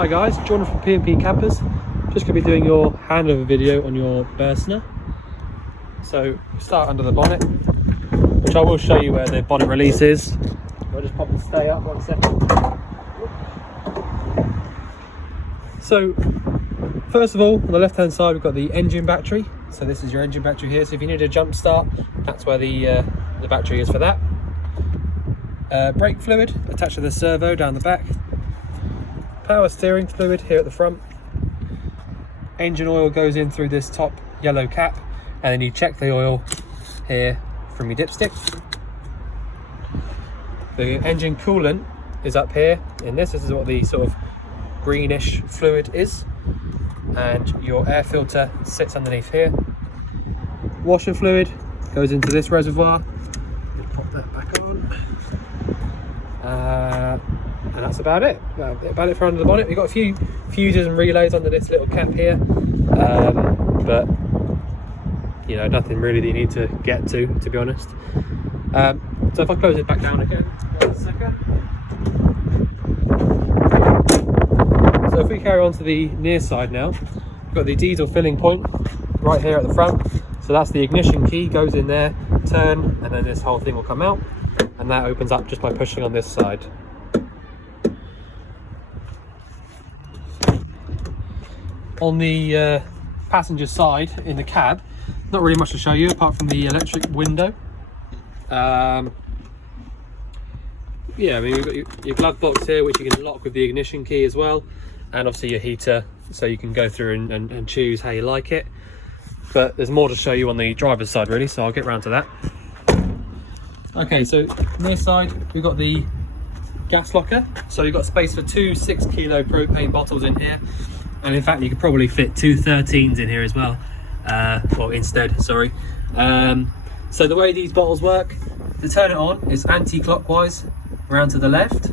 Hi guys, John from P&P Campers. Just going to be doing your handover video on your Burstner. So start under the bonnet, which I will show you where the bonnet release is. I'll just pop the stay up 1 second. So first of all, on the left hand side we've got the engine battery. So this is your engine battery here. So if you need a jump start, that's where the battery is for that. Brake fluid attached to the servo down the back. Power steering fluid here at the front. Engine oil goes in through this top yellow cap, and then you check the oil here from your dipstick. The engine coolant is up here in this. This is what the sort of greenish fluid is, and your air filter sits underneath here. Washer fluid goes into this reservoir. Pop that back on. And that's about it. About it for under the bonnet. We've got a few fuses and relays under this little cap here, but you know, nothing really that you need to get to be honest. So if I close it back down again, 1 second. So if we carry on to the near side now, we've got the diesel filling point right here at the front. So that's the ignition key, goes in there, turn, and then this whole thing will come out, and that opens up just by pushing on this side. On the passenger side in the cab, not really much to show you apart from the electric window. Yeah, I mean, we've got your glove box here, which you can lock with the ignition key as well, and obviously your heater, so you can go through and choose how you like it. But there's more to show you on the driver's side really, so I'll get round to that. Okay, so near side we've got the gas locker, so you've got space for 2 6-kilo propane bottles in here, and in fact you could probably fit 2 13s in here as well. Well, instead, sorry. So the way these bottles work, to turn it on, it's anti-clockwise around to the left,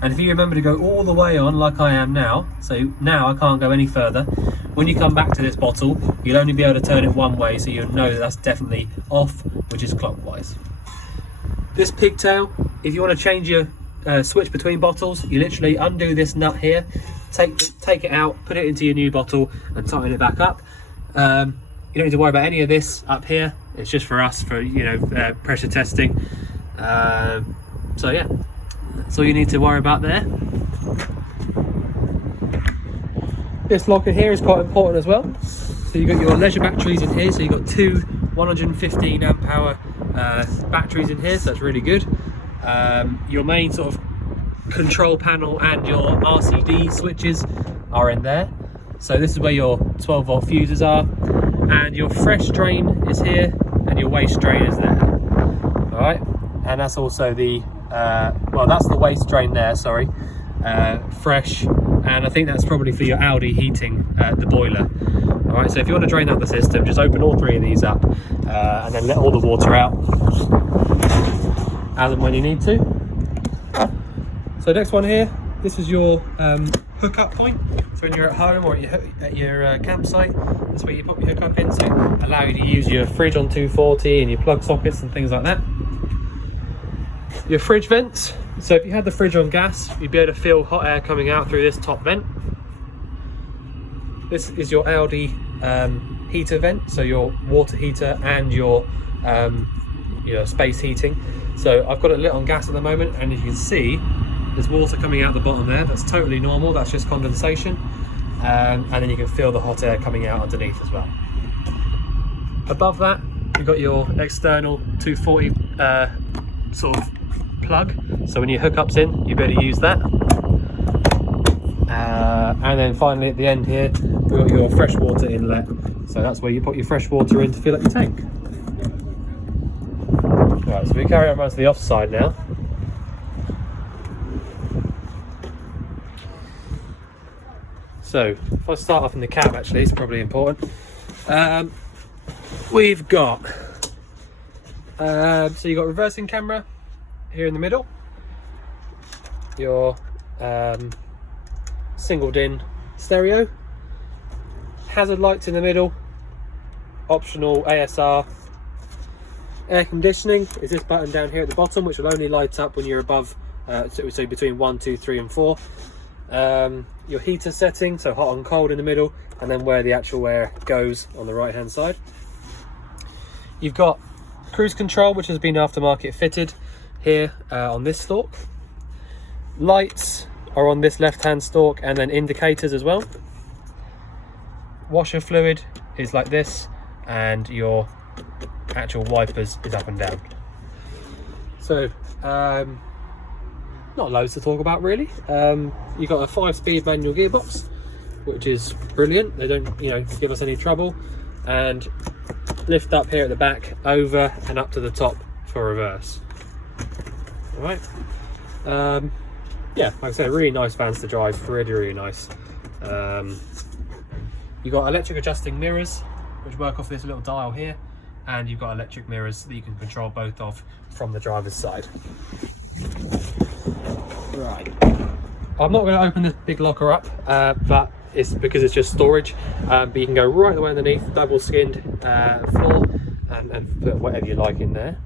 and if you remember to go all the way on like I am now, so now I can't go any further, when you come back to this bottle you'll only be able to turn it one way, so you'll know that that's definitely off, which is clockwise. This pigtail, if you want to change your switch between bottles, you literally undo this nut here, take it out, put it into your new bottle and tighten it back up. You don't need to worry about any of this up here. It's just for us, for pressure testing. So yeah, that's all you need to worry about there. This locker here is quite important as well. So you've got your leisure batteries in here. So you've got 2 115 amp hour batteries in here, so that's really good. Your main sort of control panel and your RCD switches are in there. So this is where your 12 volt fuses are, and your fresh drain is here and your waste drain is there. All right, and that's also the well, that's the waste drain there, sorry, fresh, and I think that's probably for your Audi heating the boiler. All right, so if you want to drain out the system, just open all 3 of these up and then let all the water out as and when you need to. So next one here, this is your hookup point. So when you're at home or at your campsite, that's where you put your hookup in, so allow you to use your fridge on 240 and your plug sockets and things like that. Your fridge vents, so if you had the fridge on gas, you'd be able to feel hot air coming out through this top vent. This is your Audi heater vent, so your water heater and your space heating. So I've got it lit on gas at the moment, and as you can see, there's water coming out the bottom there. That's totally normal, that's just condensation. And then you can feel the hot air coming out underneath as well. Above that, you've got your external 240 sort of plug. So when your hookup's in, you better use that. And then finally at the end here, we've got your freshwater inlet. So that's where you put your fresh water in to fill up your tank. Right, so we carry on to the off side now. So if I start off in the cab, actually, it's probably important. We've got so you've got reversing camera here in the middle, your single DIN stereo, hazard lights in the middle, optional ASR. Air conditioning is this button down here at the bottom, which will only light up when you're above so between 1, 2, 3 and 4. Your heater setting, so hot and cold in the middle, and then where the actual air goes on the right hand side. You've got cruise control, which has been aftermarket fitted here on this stalk. Lights are on this left hand stalk, and then indicators as well. Washer fluid is like this, and your actual wipers is up and down. So not loads to talk about really. You've got a 5-speed manual gearbox, which is brilliant. They don't, give us any trouble. And lift up here at the back, over and up to the top for reverse. All right. Yeah, like I said, really nice vans to drive. Really nice. You've got electric adjusting mirrors, which work off this little dial here, and you've got electric mirrors that you can control both of from the driver's side. Right, I'm not going to open this big locker up, but it's because it's just storage, but you can go right the way underneath, double skinned floor, and put whatever you like in there.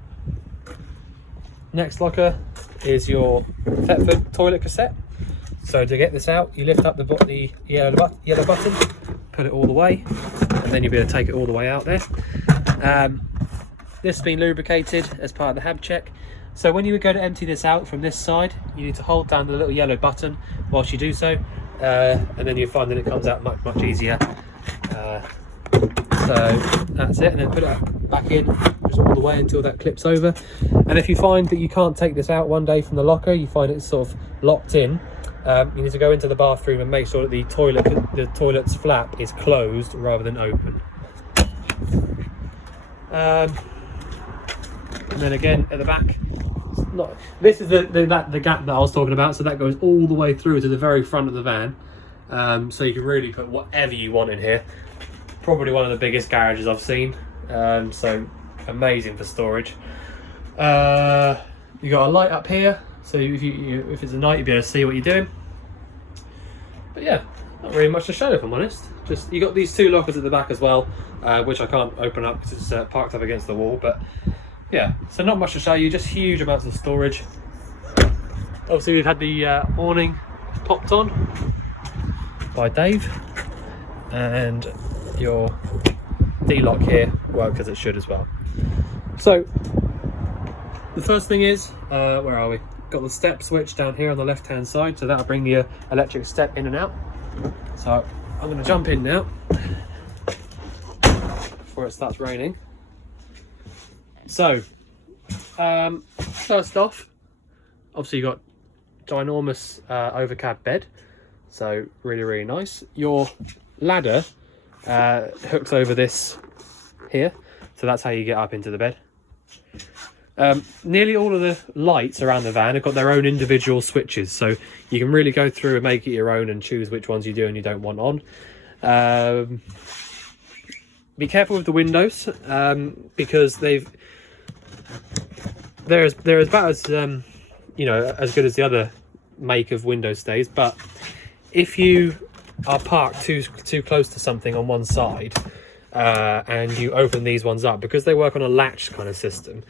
Next locker is your Thetford toilet cassette. So to get this out, you lift up the yellow button, put it all the way, and then you'll be able to take it all the way out there. This has been lubricated as part of the hab check. So when you would go to empty this out from this side, you need to hold down the little yellow button whilst you do so, and then you'll find that it comes out much easier. So that's it, and then put it back in just all the way until that clips over. And if you find that you can't take this out one day from the locker, you find it's sort of locked in, you need to go into the bathroom and make sure that the toilet's flap is closed rather than open. And then again at the back, this is the gap that I was talking about, so that goes all the way through to the very front of the van, so you can really put whatever you want in here. Probably one of the biggest garages I've seen, so amazing for storage. You got a light up here, so if it's a night, you'll be able to see what you're doing. But yeah, not really much to show if I'm honest. Just you got these 2 lockers at the back as well, which I can't open up because it's parked up against the wall, but yeah, so not much to show you, just huge amounts of storage. Obviously we've had the awning popped on by Dave, and your D-lock here works as it should as well. So the first thing is, where are we? Got the step switch down here on the left hand side, so that'll bring your electric step in and out. So I'm going to jump in now before it starts raining. So first off, obviously you've got ginormous overcab bed, so really nice. Your ladder hooks over this here, so that's how you get up into the bed. Nearly all of the lights around the van have got their own individual switches, so you can really go through and make it your own and choose which ones you do and you don't want on. Be careful with the windows, because they're about as as good as the other make of window stays, but if you are parked too close to something on one side, and you open these ones up, because they work on a latch kind of system,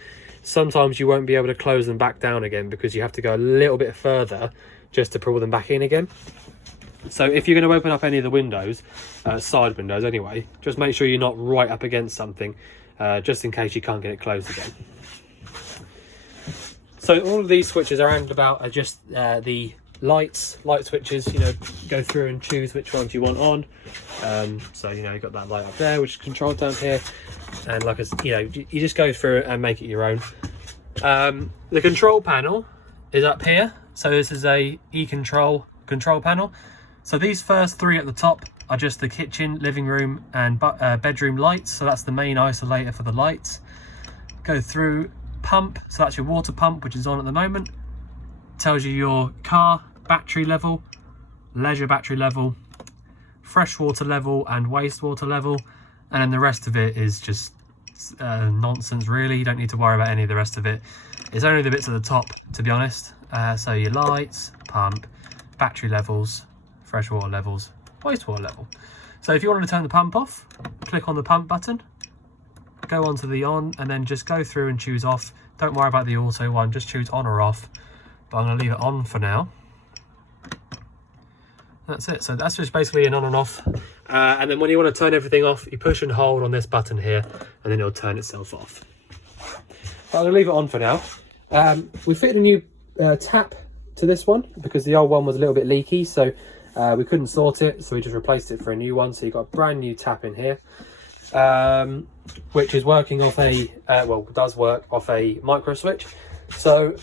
sometimes you won't be able to close them back down again because you have to go a little bit further just to pull them back in again. So if you're going to open up any of the windows, side windows anyway, just make sure you're not right up against something, just in case you can't get it closed again. So all of these switches around about are just the light switches. Go through and choose which ones you want on. So you've got that light up there, which is controlled down here, and like you just go through and make it your own. The control panel is up here, so this is a control panel. So these first 3 at the top are just the kitchen, living room and bedroom lights, so that's the main isolator for the lights. Go through pump, so that's your water pump, which is on at the moment. Tells you your car battery level, leisure battery level, freshwater level and wastewater level, and then the rest of it is just nonsense really. You don't need to worry about any of the rest of it. It's only the bits at the top, to be honest. So your lights, pump, battery levels, freshwater levels, wastewater level. So if you wanted to turn the pump off, click on the pump button, go onto the on, and then just go through and choose off. Don't worry about the auto one, just choose on or off, but I'm going to leave it on for now. that's it. So that's just basically an on and off. And then when you want to turn everything off, you push and hold on this button here, and then it'll turn itself off. But I'm going to leave it on for now. We fitted a new tap to this one because the old one was a little bit leaky, so we couldn't sort it, so we just replaced it for a new one. So you've got a brand new tap in here, which is working off a, well, does work off a micro switch. So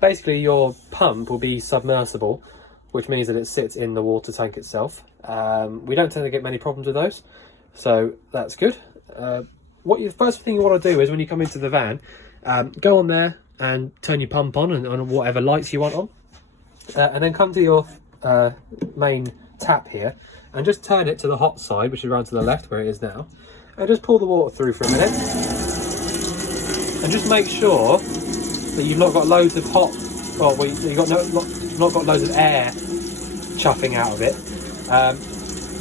basically your pump will be submersible, which means that it sits in the water tank itself. We don't tend to get many problems with those, so that's good. The first thing you want to do is when you come into the van, go on there and turn your pump on and whatever lights you want on, and then come to your main tap here and just turn it to the hot side, which is around to the left where it is now, and just pour the water through for a minute, and just make sure that you've not got loads of hot, well, you've got not got loads of air chuffing out of it.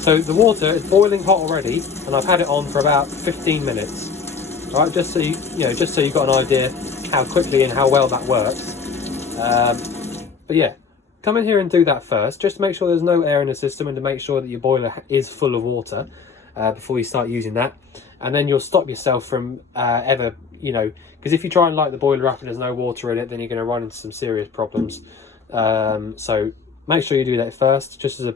So the water is boiling hot already, and I've had it on for about 15 minutes. All right, just so just so you've got an idea how quickly and how well that works. But yeah, come in here and do that first, just to make sure there's no air in the system and to make sure that your boiler is full of water before you start using that. And then you'll stop yourself from ever, because if you try and light the boiler up and there's no water in it, then you're going to run into some serious problems. So make sure you do that first, just as a,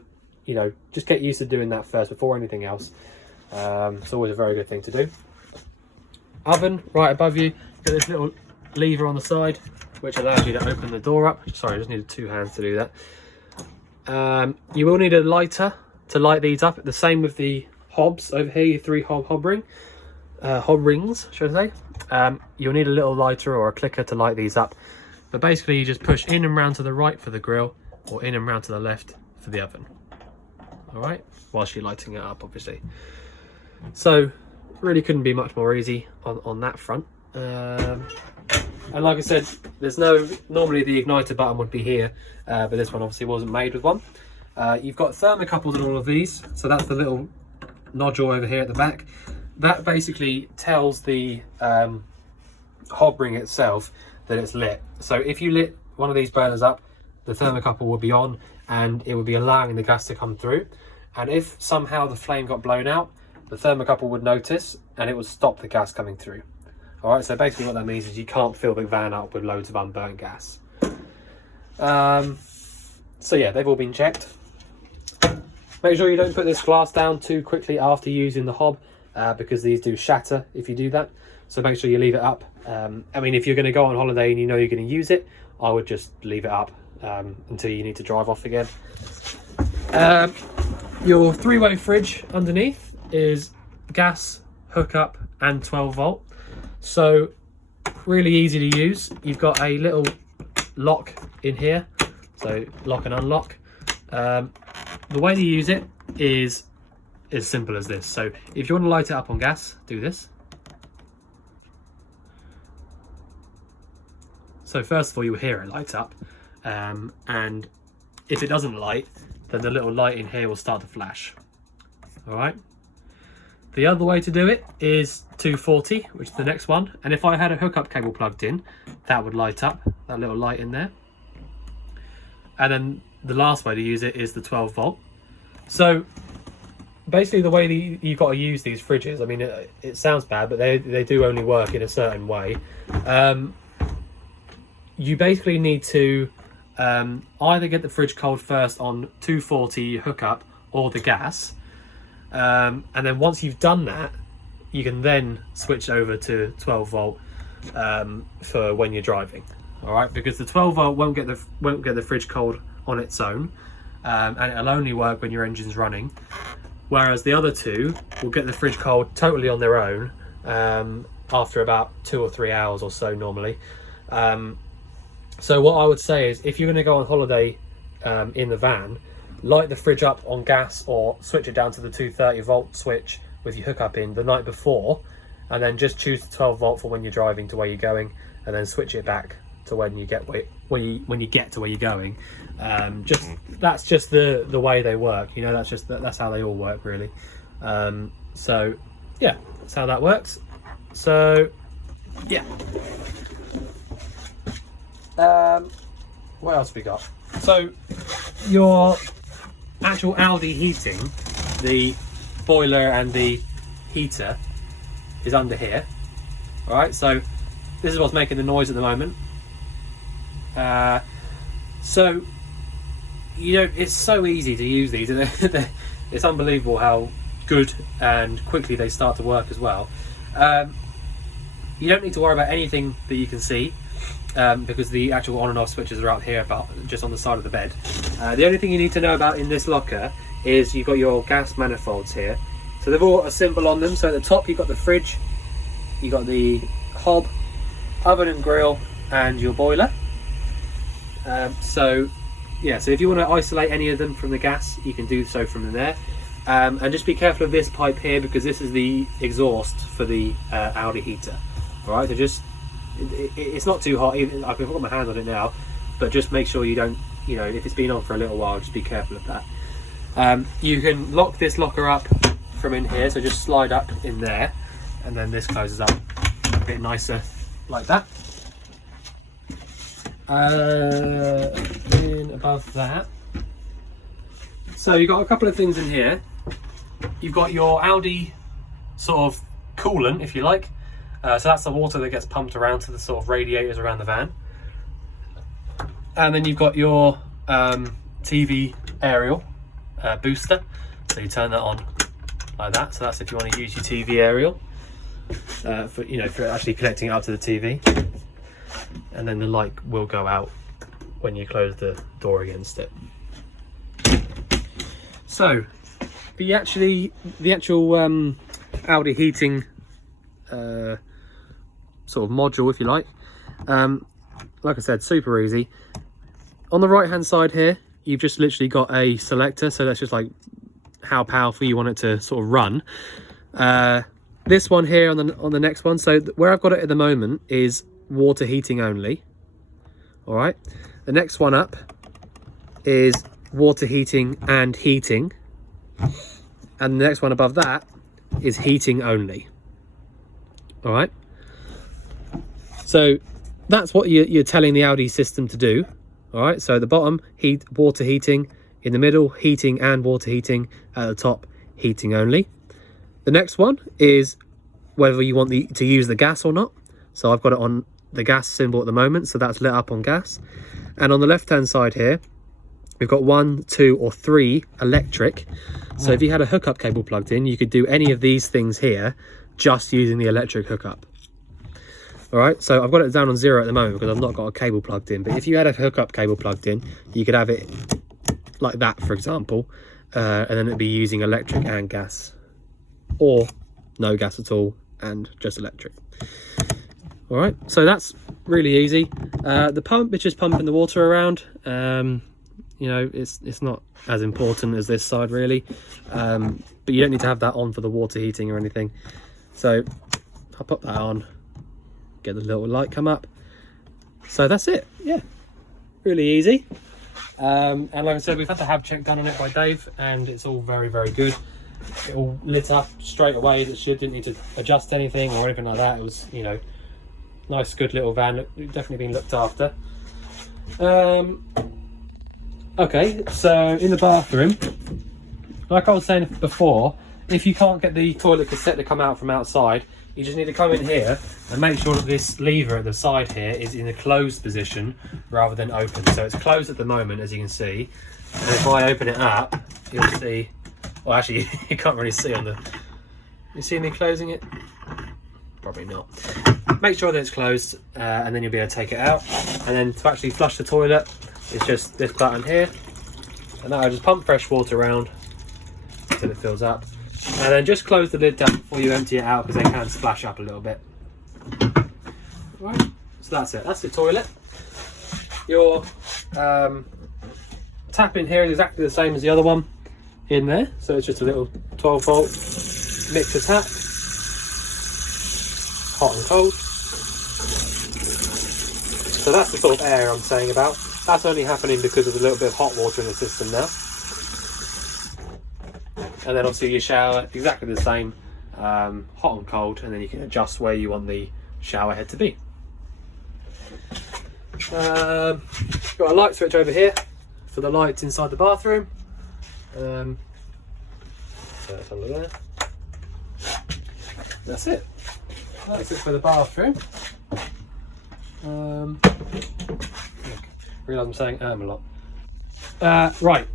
just get used to doing that first before anything else. It's always a very good thing to do. Oven right above you, got this little lever on the side which allows you to open the door up. Sorry, I just needed 2 hands to do that. You will need a lighter to light these up. The same with the hobs over here, your 3 hob rings, should I say. You'll need a little lighter or a clicker to light these up. But basically you just push in and round to the right for the grill, or in and round to the left for the oven. All right, whilst you're lighting it up, obviously. So really couldn't be much more easy on that front. And like I said, there's normally the igniter button would be here, but this one obviously wasn't made with one. You've got thermocouples in all of these, so that's the little nodule over here at the back. That basically tells the hob ring itself that it's lit. So if you lit one of these burners up, the thermocouple would be on and it would be allowing the gas to come through. And if somehow the flame got blown out, the thermocouple would notice and it would stop the gas coming through. All right, so basically what that means is you can't fill the van up with loads of unburnt gas. So yeah, they've all been checked. Make sure you don't put this glass down too quickly after using the hob, because these do shatter if you do that. So make sure you leave it up. I mean, if you're going to go on holiday and you know you're going to use it, I would just leave it up until you need to drive off again. Your 3-way fridge underneath is gas, hookup and 12 volt. So really easy to use. You've got a little lock in here, so lock and unlock. The way to use it is as simple as this. So if you want to light it up on gas, do this. So first of all, you'll hear it light up, and if it doesn't light, then the little light in here will start to flash. All right. The other way to do it is 240, which is the next one. And if I had a hookup cable plugged in, that would light up, that little light in there. And then the last way to use it is the 12 volt. So basically the way that you've got to use these fridges, I mean, it sounds bad, but they do only work in a certain way. You basically need to either get the fridge cold first on 240 hookup or the gas. And then once you've done that, you can then switch over to 12 volt for when you're driving. All right, because the 12 volt won't get the fridge cold on its own, and it'll only work when your engine's running. Whereas the other two will get the fridge cold totally on their own after about 2 or 3 hours or so normally. So what I would say is, if you're going to go on holiday in the van, light the fridge up on gas or switch it down to the 230 volt switch with your hookup in the night before, and then just choose the 12 volt for when you're driving to where you're going, and then switch it back to when you get when you get to where you're going. That's just the way they work. That's how they all work really. So yeah, that's how that works. So yeah. What else have we got? So your actual Aldi heating, the boiler and the heater is under here. All right, so this is what's making the noise at the moment. So you know, it's so easy to use these. It's unbelievable how good and quickly they start to work as well. You don't need to worry about anything that you can see, because the actual on and off switches are up here, about just on the side of the bed. The only thing you need to know about in this locker is you've got your gas manifolds here. So they've all got a symbol on them. So at the top you've got the fridge, you've got the hob, oven and grill, and your boiler. So yeah, so if you want to isolate any of them from the gas, you can do so from there. And just be careful of this pipe here, because this is the exhaust for the Aldi heater. All right, so just it's not too hot. Even I can put my hand on it now, but just make sure you don't, you know, if it's been on for a little while, just be careful of that. You can lock this locker up from in here, so just slide up in there, and then this closes up a bit nicer like that. Then above that, so you've got a couple of things in here. You've got your Aldi sort of coolant, if you like. So that's the water that gets pumped around to the sort of radiators around the van. And then you've got your TV aerial booster. So you turn that on like that. So that's if you want to use your TV aerial for, you know, for actually connecting it up to the TV. And then the light will go out when you close the door against it. So the actual Aldi heating sort of module, if you like I said, super easy. On the right hand side here, you've just literally got a selector, so that's just like how powerful you want it to sort of run. This one here on the next one, so where I've got it at the moment is water heating only. All right, the next one up is water heating and heating, and the next one above that is heating only. All right, so that's what you're telling the Aldi system to do. All right, so at the bottom, water heating; in the middle, heating and water heating; at the top, heating only. The next one is whether you want to use the gas or not. So I've got it on the gas symbol at the moment, so that's lit up on gas. And on the left hand side here, we've got 1, 2 or 3 electric. So if you had a hookup cable plugged in, you could do any of these things here just using the electric hookup. All right, so I've got it down on 0 at the moment because I've not got a cable plugged in, but if you had a hookup cable plugged in, you could have it like that, for example, and then it'd be using electric and gas, or no gas at all and just electric. All right, so that's really easy. The pump is just pumping the water around. You know, it's not as important as this side really, but you don't need to have that on for the water heating or anything. So I'll pop that on, get the little light come up. So that's it. Yeah, really easy. And like I said, we've had the hab check done on it by Dave, and it's all very, very good. It all lit up straight away as it should. Didn't need to adjust anything or anything like that. It was, you know, nice, good little van. Definitely been looked after. Okay, so in the bathroom, like I was saying before, if you can't get the toilet cassette to come out from outside, you just need to come in here and make sure that this lever at the side here is in a closed position rather than open. So it's closed at the moment, as you can see. And if I open it up, you'll see, well actually you can't really see on the, you see me closing it? Probably not. Make sure that it's closed, and then you'll be able to take it out. And then to actually flush the toilet, it's just this button here, and that'll just pump fresh water around until it fills up. And then just close the lid down before you empty it out, because they can splash up a little bit. Right, so that's it. That's the toilet. Your tap in here is exactly the same as the other one in there. So it's just a little 12-volt mixer tap, hot and cold. So that's the sort of air I'm saying about. That's only happening because of a little bit of hot water in the system now. And then obviously your shower, exactly the same, hot and cold, and then you can adjust where you want the shower head to be. Got a light switch over here for the lights inside the bathroom. So that's under there. That's it. That's it for the bathroom. Realise I'm saying a lot. Right.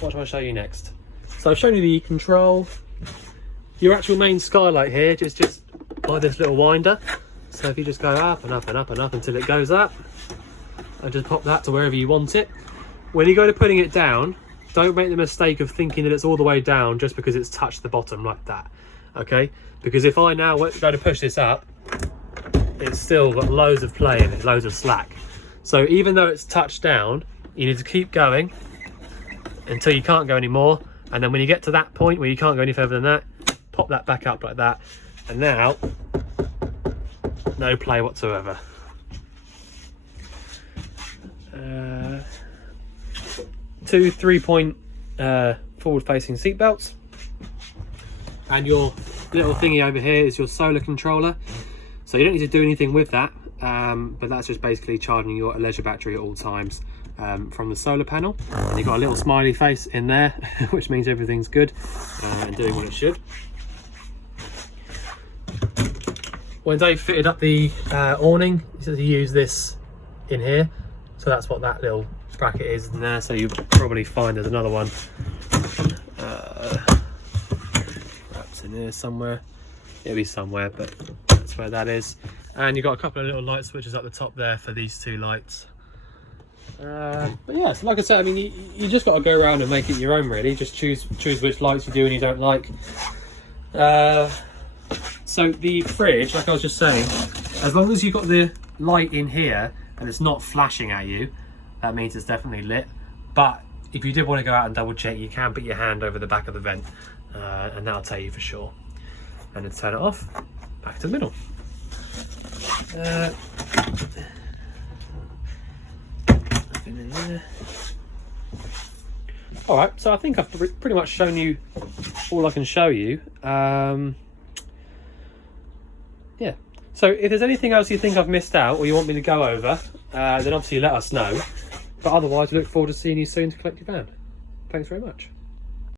What do I show you next? So I've shown you the control. Your actual main skylight here, just by this little winder. So if you just go up and up and up and up until it goes up, and just pop that to wherever you want it. When you go to putting it down, don't make the mistake of thinking that it's all the way down just because it's touched the bottom like that. Okay? Because if I now go to push this up, it's still got loads of play in it, loads of slack. So even though it's touched down, you need to keep going until you can't go anymore. And then when you get to that point where you can't go any further than that, pop that back up like that. And now, no play whatsoever. Two 3-point forward-facing seat belts. And your little thingy over here is your solar controller. So you don't need to do anything with that, but that's just basically charging your leisure battery at all times from the solar panel. And you've got a little smiley face in there, which means everything's good and doing what it should. When Dave fitted up the awning, he said he used this in here. So that's what that little bracket is in there. So you'll probably find there's another one perhaps in here somewhere. It'll be somewhere, but that's where that is. And you've got a couple of little light switches up the top there for these two lights. But yeah, so like I said, I mean, you just got to go around and make it your own, really. Just choose which lights you do and you don't like. So the fridge, like I was just saying, as long as you've got the light in here and it's not flashing at you, that means it's definitely lit. But if you did want to go out and double check, you can put your hand over the back of the vent and that'll tell you for sure. And then turn it off, back to the middle. Nothing in there. All right, so I think I've pretty much shown you all I can show you. Yeah, so if there's anything else you think I've missed out or you want me to go over, then obviously let us know. But otherwise, we look forward to seeing you soon to collect your van. Thanks very much.